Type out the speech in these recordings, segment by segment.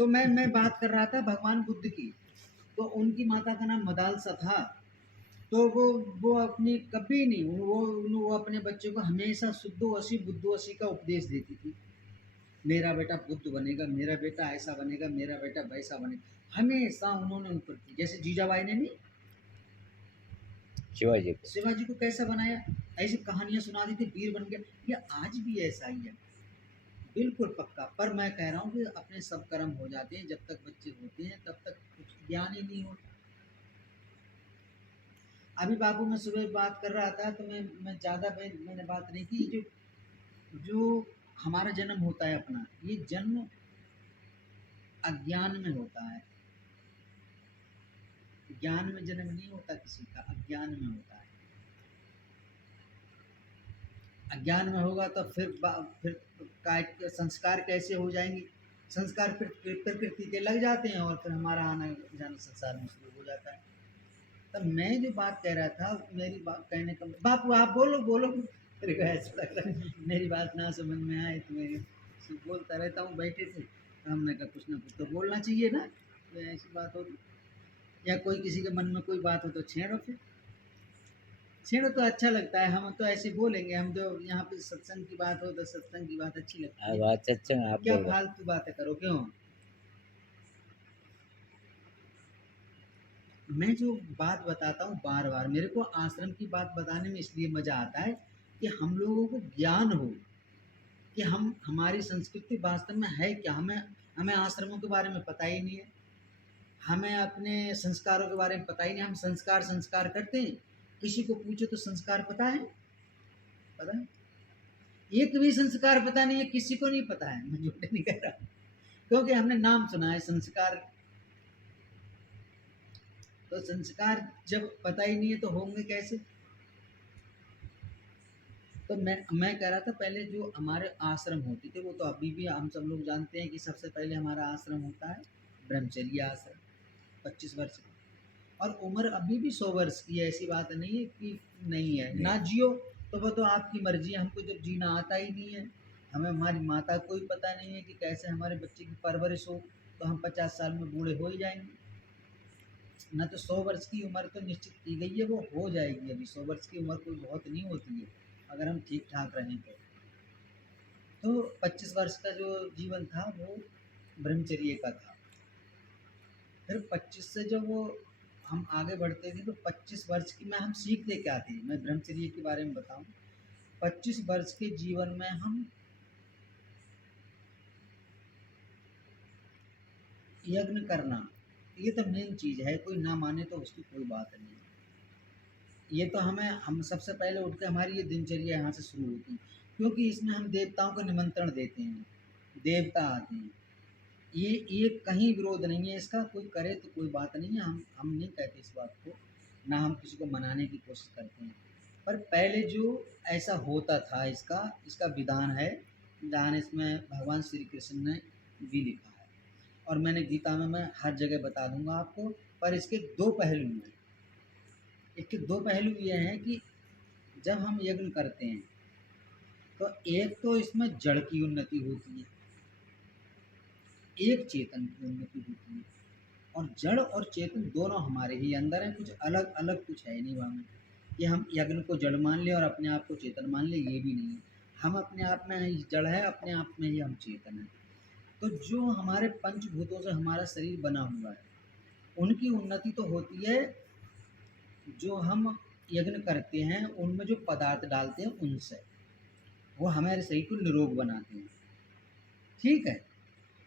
तो मैं बात कर रहा था भगवान बुद्ध की। तो उनकी माता का नाम मदालसा था। तो वो अपनी कभी नहीं वो अपने बच्चे को हमेशा शुद्धोवशी बुद्धोवशी का उपदेश देती थी। मेरा बेटा बुद्ध बनेगा, मेरा बेटा ऐसा बनेगा, मेरा बेटा वैसा बनेगा, हमेशा उन्होंने उन पर की। जैसे जीजाबाई ने नहीं शिवाजी को। शिवाजी को कैसा बनाया, ऐसी कहानियां सुना दी थी, वीर बन गया। ये आज भी ऐसा ही है, बिल्कुल पक्का। पर मैं कह रहा हूँ कि अपने सब कर्म हो जाते हैं, जब तक बच्चे होते हैं तब तक कुछ ज्ञान ही नहीं होता। अभी बाबू मैं सुबह बात कर रहा था तो मैं ज़्यादा मैंने बात नहीं की। जो जो हमारा जन्म होता है अपना, ये जन्म अज्ञान में होता है। ज्ञान में जन्म नहीं होता किसी का, अज्ञान में होता है। अज्ञान में होगा तो फिर संस्कार कैसे हो जाएंगे। संस्कार फिर प्रकृति के लग जाते हैं और फिर हमारा आना जाना संसार में शुरू हो जाता है। तब मैं जो बात कह रहा था, मेरी बात कहने का बापू आप बोलो बोलो, मेरे को ऐसा लग रहा है मेरी बात ना समझ में आए तो मैं बोलता रहता हूँ। बैठे थे तो हमने कहा कुछ ना कुछ तो बोलना चाहिए ना, तो ऐसी बात होगी। या कोई किसी के मन में कोई बात हो तो छेड़ो, फिर छेड़ो तो अच्छा लगता है। हम तो ऐसे बोलेंगे, हम जो यहाँ पे सत्संग की बात हो तो सत्संग की बात अच्छी लगती अब है। आज सत्संग आप क्या बोल रहे फालतू बातें करो क्यों। मैं जो बात बताता हूँ बार बार, मेरे को आश्रम की बात बताने में इसलिए मजा आता है कि हम लोगों को ज्ञान हो कि हम हमारी संस्कृति वास्तव में है क्या। हमें हमें आश्रमों के बारे में पता ही नहीं है, हमें अपने संस्कारों के बारे में पता ही नहीं। हम संस्कार संस्कार करते हैं, किसी को पूछो तो संस्कार पता है, पता है? एक भी संस्कार पता नहीं है, किसी को नहीं पता है। मैं झूठ नहीं कह रहा, क्योंकि हमने नाम सुना है संस्कार। तो संस्कार जब पता ही नहीं है तो होंगे कैसे। तो मैं कह रहा था पहले जो हमारे आश्रम होते थे वो तो अभी भी हम सब लोग जानते हैं कि सबसे पहले हमारा आश्रम होता है ब्रह्मचर्य आश्रम, 25 वर्ष का। और उम्र अभी भी 100 वर्ष की है, ऐसी बात नहीं है कि नहीं है। ना जियो तो वो तो आपकी मर्जी है, हमको जब जीना आता ही नहीं है। हमें हमारी माता को ही पता नहीं है कि कैसे हमारे बच्चे की परवरिश हो, तो हम 50 साल में बूढ़े हो ही जाएंगे। ना तो 100 वर्ष की उम्र तो निश्चित की गई है, वो हो जाएगी। अभी 100 वर्ष की उम्र कोई बहुत नहीं होती है अगर हम ठीक ठाक रहें तो 25 वर्ष का जो जीवन था वो ब्रह्मचर्य का था। फिर 25 से जब वो हम आगे बढ़ते थे तो 25 वर्ष की में हम सीखते क्या थे, मैं ब्रह्मचर्य के बारे में बताऊं। 25 वर्ष के जीवन में हम यज्ञ करना, ये तो मेन चीज़ है। कोई ना माने तो उसकी कोई बात नहीं है। ये तो हम सबसे पहले उठ के हमारी ये दिनचर्या यहाँ से शुरू होती है, क्योंकि इसमें हम देवताओं को निमंत्रण देते हैं, देवता आते हैं। ये कहीं विरोध नहीं है इसका, कोई करे तो कोई बात नहीं है। हम नहीं कहते इस बात को, ना हम किसी को मनाने की कोशिश करते हैं। पर पहले जो ऐसा होता था, इसका इसका विधान है, विधान इसमें भगवान श्री कृष्ण ने भी लिखा है। और मैंने गीता में मैं हर जगह बता दूंगा आपको। पर इसके दो पहलू हैं। इसके दो पहलू ये हैं कि जब हम यज्ञ करते हैं तो एक तो इसमें जड़ की उन्नति होती है, एक चेतन की उन्नति होती है। और जड़ और चेतन दोनों हमारे ही अंदर हैं, कुछ अलग अलग कुछ है नहीं वहाँ में कि हम यज्ञ को जड़ मान ले और अपने आप को चेतन मान ले, ये भी नहीं है। हम अपने आप में ही जड़ है, अपने आप में ही हम चेतन हैं। तो जो हमारे पंचभूतों से हमारा शरीर बना हुआ है, उनकी उन्नति तो होती है जो हम यज्ञ करते हैं उनमें जो पदार्थ डालते हैं उनसे, वो हमारे शरीर को निरोग बनाते हैं, ठीक है।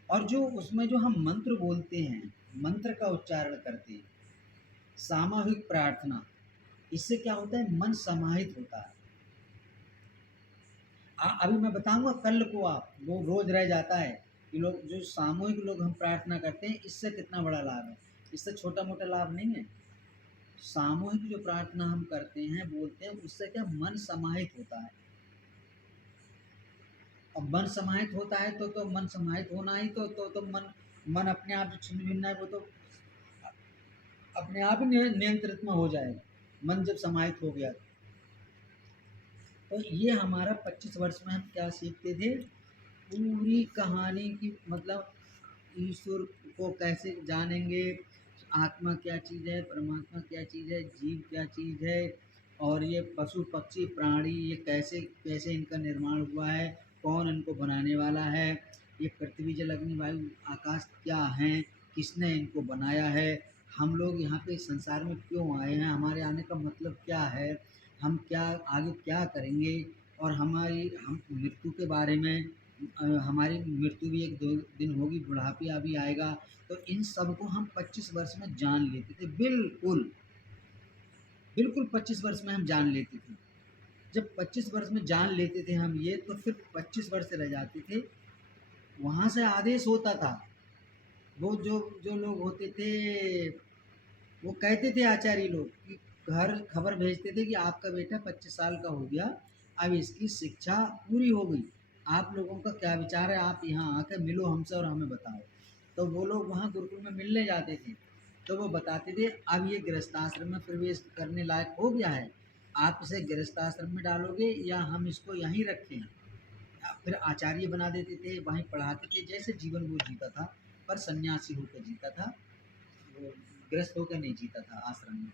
और जो उसमें जो हम मंत्र बोलते हैं, मंत्र का उच्चारण करते हैं, सामूहिक प्रार्थना, इससे क्या होता है, मन समाहित होता है। अभी मैं बताऊंगा कल को, आप वो रोज रह जाता है कि लोग जो सामूहिक लोग हम प्रार्थना करते हैं, इससे कितना बड़ा लाभ है। इससे छोटा मोटा लाभ नहीं है। सामूहिक जो प्रार्थना हम करते हैं, बोलते हैं, उससे क्या मन समाहित होता है। और मन समाहित होता है तो मन समाहित होना ही तो मन अपने आप जो छिन्न भिन्न है वो तो अपने आप ही नियंत्रित में हो जाएगा, मन जब समाहित हो गया। तो ये हमारा 25 वर्ष में हम क्या सीखते थे, पूरी कहानी की मतलब ईश्वर को कैसे जानेंगे, आत्मा क्या चीज़ है, परमात्मा क्या चीज़ है, जीव क्या चीज़ है, और ये पशु पक्षी प्राणी ये कैसे कैसे इनका निर्माण हुआ है, कौन इनको बनाने वाला है, ये पृथ्वी जल अग्नि वायु आकाश क्या हैं, किसने इनको बनाया है, हम लोग यहाँ पे इस संसार में क्यों आए हैं, हमारे आने का मतलब क्या है, हम क्या आगे क्या करेंगे, और हमारी हम मृत्यु के बारे में, हमारी मृत्यु भी एक दो दिन होगी, बुढ़ापा भी आएगा। तो इन सब को हम 25 वर्ष में जान लेते थे, बिल्कुल बिल्कुल 25 वर्ष में हम जान लेते थे। जब 25 वर्ष में जान लेते थे हम ये, तो फिर 25 वर्ष रह जाते थे, वहाँ से आदेश होता था। वो जो जो लोग होते थे, वो कहते थे आचार्य लोग कि घर खबर भेजते थे कि आपका बेटा 25 साल का हो गया, अब इसकी शिक्षा पूरी हो गई, आप लोगों का क्या विचार है, आप यहाँ आकर मिलो हमसे और हमें बताओ। तो वो लोग वहाँ गुरुकुल में मिलने जाते थे, तो वो बताते थे अब ये गृहस्थाश्रम में प्रवेश करने लायक हो गया है, आप इसे गृहस्थाश्रम में डालोगे या हम इसको यहीं रखें। फिर आचार्य बना देते थे, वहीं पढ़ाते थे, जैसे जीवन वो जीता था, पर सन्यासी होकर जीता था, वो ग्रस्त होकर नहीं जीता था आश्रम में।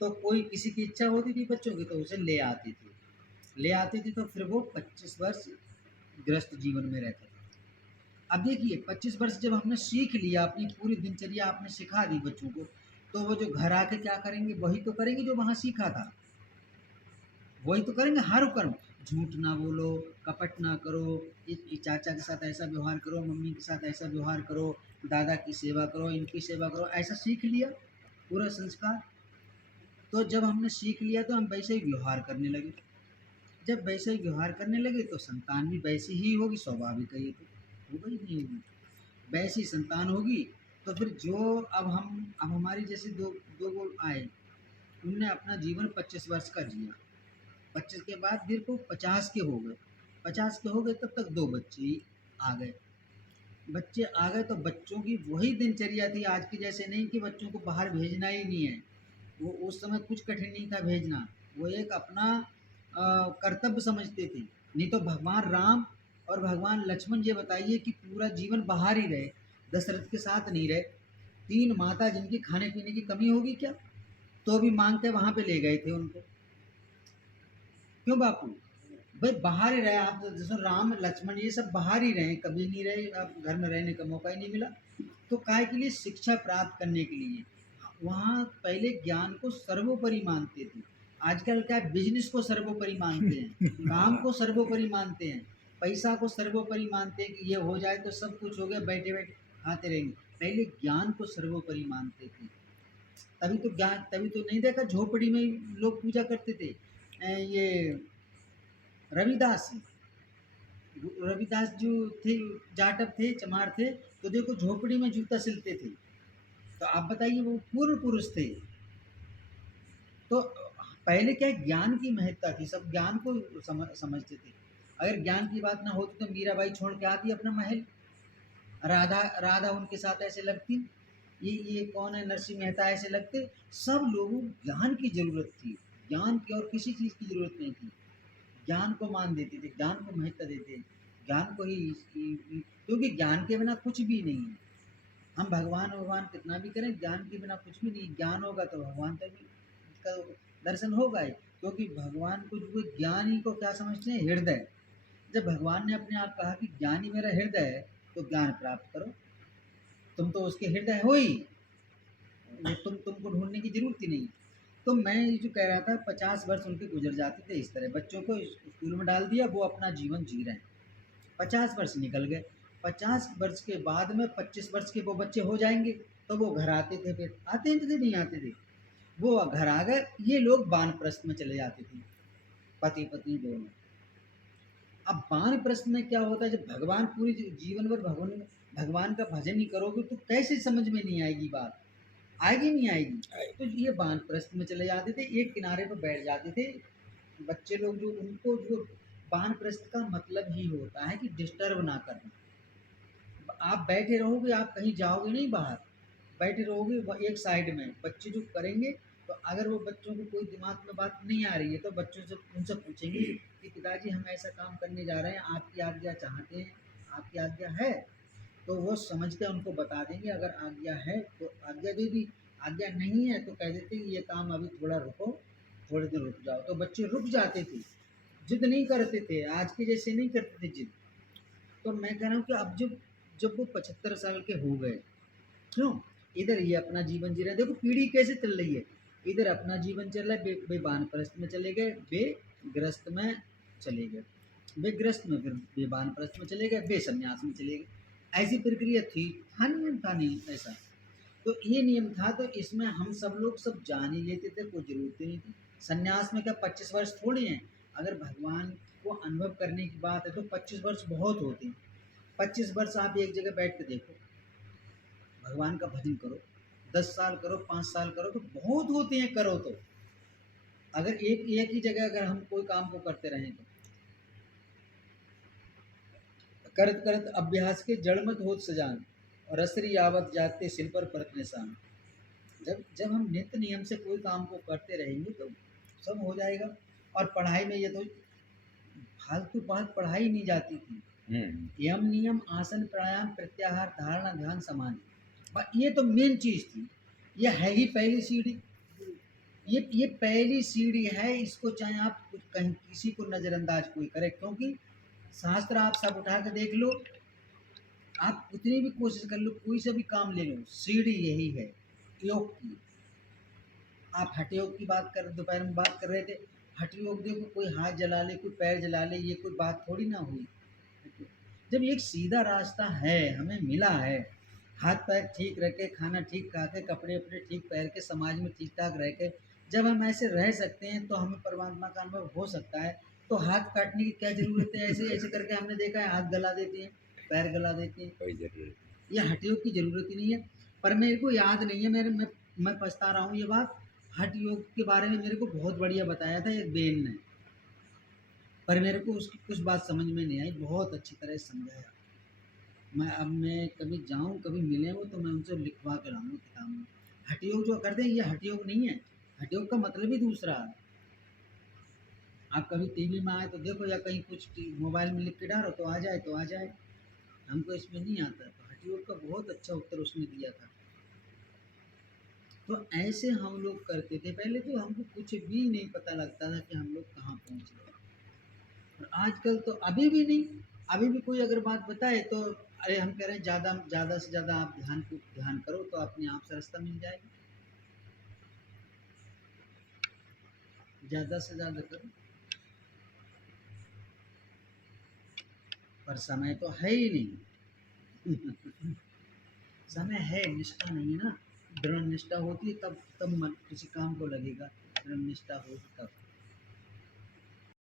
तो कोई किसी की इच्छा होती थी बच्चों की, तो उसे ले आते थे, तो फिर वो 25 वर्ष ग्रस्त जीवन में रहते थे। अब देखिए 25 वर्ष जब हमने सीख लिया, अपनी पूरी दिनचर्या आपने सिखा दी बच्चों को, तो वो जो घर आके क्या करेंगे, वही तो करेंगे जो वहाँ सीखा था, वही तो करेंगे हर कर्म। झूठ ना बोलो, कपट ना करो, चाचा के साथ ऐसा व्यवहार करो, मम्मी के साथ ऐसा व्यवहार करो, दादा की सेवा करो, इनकी सेवा करो, ऐसा सीख लिया पूरा संस्कार। तो जब हमने सीख लिया तो हम वैसे ही व्यवहार करने लगे, जब वैसे ही व्यवहार करने लगे तो संतान भी वैसी ही होगी, स्वाभाविक है ये तो होगा ही, नहीं होगी, वैसी संतान होगी। तो फिर जो अब हमारी जैसे दो दो वो आए, उनने अपना जीवन 25 वर्ष का जिया, 25 के बाद फिर को 50 के हो गए, 50 के हो गए तब तक दो बच्चे ही आ गए, बच्चे आ गए तो बच्चों की वही दिनचर्या थी, आज की जैसे नहीं कि बच्चों को बाहर भेजना ही नहीं है, वो उस समय कुछ कठिन नहीं था भेजना, वो एक अपना कर्तव्य समझते थे। नहीं तो भगवान राम और भगवान लक्ष्मण ये बताइए कि पूरा जीवन बाहर ही रहे, दशरथ के साथ नहीं रहे, तीन माता जिनकी खाने पीने की कमी होगी क्या, तो भी मांग के वहां पे ले गए थे उनको, क्यों बापू, भाई बाहर ही रहे आप, तो जैसे राम लक्ष्मण ये सब बाहर ही रहे, कभी नहीं रहे, अब घर में रहने का मौका ही नहीं मिला, तो काय के लिए, शिक्षा प्राप्त करने के लिए। वहाँ पहले ज्ञान को सर्वोपरि मानते थे, आजकल क्या बिजनेस को सर्वोपरि मानते हैं, काम को सर्वोपरि मानते हैं, पैसा को सर्वोपरि मानते हैं कि ये हो जाए तो सब कुछ हो गया, बैठे बैठे खाते रहेंगे। पहले ज्ञान को सर्वोपरि मानते थे, तभी तो नहीं देखा झोपड़ी में लोग पूजा करते थे। ये रविदास रविदास जो थे, जाटव थे, चमार थे, तो देखो झोपड़ी में जूता सिलते थे, तो आप बताइए वो पूर्व पुरुष थे। तो पहले क्या है, ज्ञान की महत्ता थी, सब ज्ञान को समझते थे। अगर ज्ञान की बात ना होती तो मीराबाई छोड़ के आती अपना महल, राधा राधा उनके साथ ऐसे लगती, ये कौन है नरसिंह मेहता ऐसे लगते, सब लोगों को ज्ञान की जरूरत थी, ज्ञान की और किसी चीज़ की जरूरत नहीं थी, ज्ञान को मान देते थे, ज्ञान को महत्ता देते, ज्ञान को ही, क्योंकि ज्ञान के बिना कुछ भी नहीं है, हम भगवान भगवान कितना भी करें, ज्ञान के बिना कुछ भी नहीं, ज्ञान होगा तो भगवान तक का दर्शन होगा ही, क्योंकि भगवान को जो ज्ञान ही को क्या समझते हैं, हृदय। जब भगवान ने अपने आप कहा कि ज्ञान ही मेरा हृदय है, तो ज्ञान प्राप्त करो, तुम तो उसके हृदय हो ही, वो तुमको ढूंढने की जरूरत ही नहीं। तो मैं ये जो कह रहा था, 50 वर्ष उनके गुजर जाते थे इस तरह, बच्चों को स्कूल में डाल दिया, वो अपना जीवन जी रहे हैं, 50 वर्ष निकल गए, 50 वर्ष के बाद में 25 वर्ष के वो बच्चे हो जाएंगे, तो वो घर आते थे, फिर आते थे नहीं आते थे, वो घर आ गए, ये लोग वानप्रस्थ में चले जाते थे, पति पत्नी दोनों। अब वानप्रस्थ में क्या होता है, जब भगवान पूरी जीवन भर भगवान भगवान का भजन ही करोगे तो कैसे समझ में नहीं आएगी बात, आएगी नहीं आएगी। तो ये वानप्रस्थ में चले जाते थे, एक किनारे पर बैठ जाते थे बच्चे लोग, जो उनको जो वानप्रस्थ का मतलब ही होता है कि डिस्टर्ब ना करना, आप बैठे रहोगे, आप कहीं जाओगे नहीं बाहर, बैठे रहोगे एक साइड में, बच्चे जो करेंगे, तो अगर वो बच्चों को कोई दिमाग में बात नहीं आ रही है तो बच्चों से उनसे पूछेंगे कि पिताजी हम ऐसा काम करने जा रहे हैं, आपकी आज्ञा चाहते हैं, आपकी आज्ञा है, तो वो समझ के उनको बता देंगे, अगर आज्ञा है तो आज्ञा दे दी, आज्ञा नहीं है तो कह देते कि ये काम अभी थोड़ा रुको, थोड़े दिन रुक जाओ। तो बच्चे रुक जाते थे, जिद नहीं करते थे, आज के जैसे नहीं करते थे जिद। तो मैं कह रहा हूँ कि अब जब जब वो 75 साल के हो गए, क्यों, इधर ये अपना जीवन जी रहे हैं, देखो पीढ़ी कैसे चल रही है, इधर अपना जीवन चल रहा है, बे वानप्रस्थ में चले गए, बे गृहस्थ में चले गए, बे गृहस्थ में, फिर बे वानप्रस्थ में चले गए, बे संन्यास में चले गए। ऐसी प्रक्रिया थी, था नियम, था नहीं ऐसा। तो ये नियम था, तो इसमें हम सब लोग सब जान ही लेते थे, कोई जरूरत ही नहीं थी। संन्यास में क्या 25 वर्ष थोड़ी हैं, अगर भगवान को अनुभव करने की बात है तो 25 वर्ष बहुत होते हैं। 25 वर्ष आप एक जगह बैठ के देखो, भगवान का भजन करो, 10 साल करो, 5 साल करो, तो बहुत होते हैं, करो तो। अगर एक एक ही जगह अगर हम कोई काम को करते रहें तो करत करत अभ्यास के जड़ मत होत सजान, और असरी आवत जाते सिल पर परत निशान। जब जब हम नित्य नियम से कोई काम को करते रहेंगे तो सब हो जाएगा। और पढ़ाई में ये तो फालतू बात पढ़ाई नहीं जाती थी। यम नियम आसन प्राणायाम प्रत्याहार धारणा ध्यान समाधि, ये तो मेन चीज थी। ये है ही पहली सीढ़ी, ये पहली सीढ़ी है, इसको चाहे आप कुछ कहीं किसी को नजरअंदाज कोई करे, क्योंकि शास्त्र आप सब उठा के देख लो, आप उतनी भी कोशिश कर लो, कोई सा भी काम ले लो, सीढ़ी यही है योग की। आप हठ योग की बात कर, दोपहर में बात कर रहे थे, हठ योग देखो, कोई हाथ जला ले, कोई पैर जला ले, ये कोई बात थोड़ी ना हुई। जब एक सीधा रास्ता है हमें मिला है, हाथ पैर ठीक रख के, खाना ठीक खा के, कपड़े अपने ठीक पहन के, समाज में ठीक ठाक रह के जब हम ऐसे रह सकते हैं तो हमें परमात्मा का अनुभव हो सकता है। तो हाथ काटने की क्या जरूरत है, ऐसे ऐसे करके हमने देखा है, हाथ गला देते हैं, पैर गला देते हैं, कोई जरूरत, ये हठ योग की जरूरत ही नहीं है। पर मेरे को याद नहीं है, मैं पछता रहा हूँ ये बात, हठ योग के बारे में मेरे को बहुत बढ़िया बताया था एक बेन ने, पर मेरे को उसकी कुछ बात समझ में नहीं आई, बहुत अच्छी तरह से समझाया। मैं कभी जाऊँ, कभी मिले वो, तो मैं उनसे लिखवा के लाऊंगा किताब में। हठ योग जो करते हैं ये हठ योग नहीं है, हठ योग का मतलब ही दूसरा है। आप कभी टीवी में आए तो देखो, या कहीं कुछ मोबाइल में लिख के डालो तो आ जाए, तो आ जाए, हमको इसमें नहीं आता। तो हठ योग का बहुत अच्छा उत्तर उसने दिया था। तो ऐसे हम लोग करते थे पहले, तो हमको कुछ भी नहीं पता लगता था कि हम लोग कहाँ पहुँच गए। और आजकल तो अभी भी नहीं, अभी भी कोई अगर बात बताए तो अरे हम कह रहे हैं ज़्यादा ज़्यादा से ज़्यादा आप ध्यान करो तो अपने आप से रास्ता मिल जाएगा, ज़्यादा से ज़्यादा करो। पर समय तो है ही नहीं। समय है, निष्ठा नहीं है ना। दृढ़ निष्ठा होती है तब तब मन किसी काम को लगेगा, दृढ़ निष्ठा होगी तब।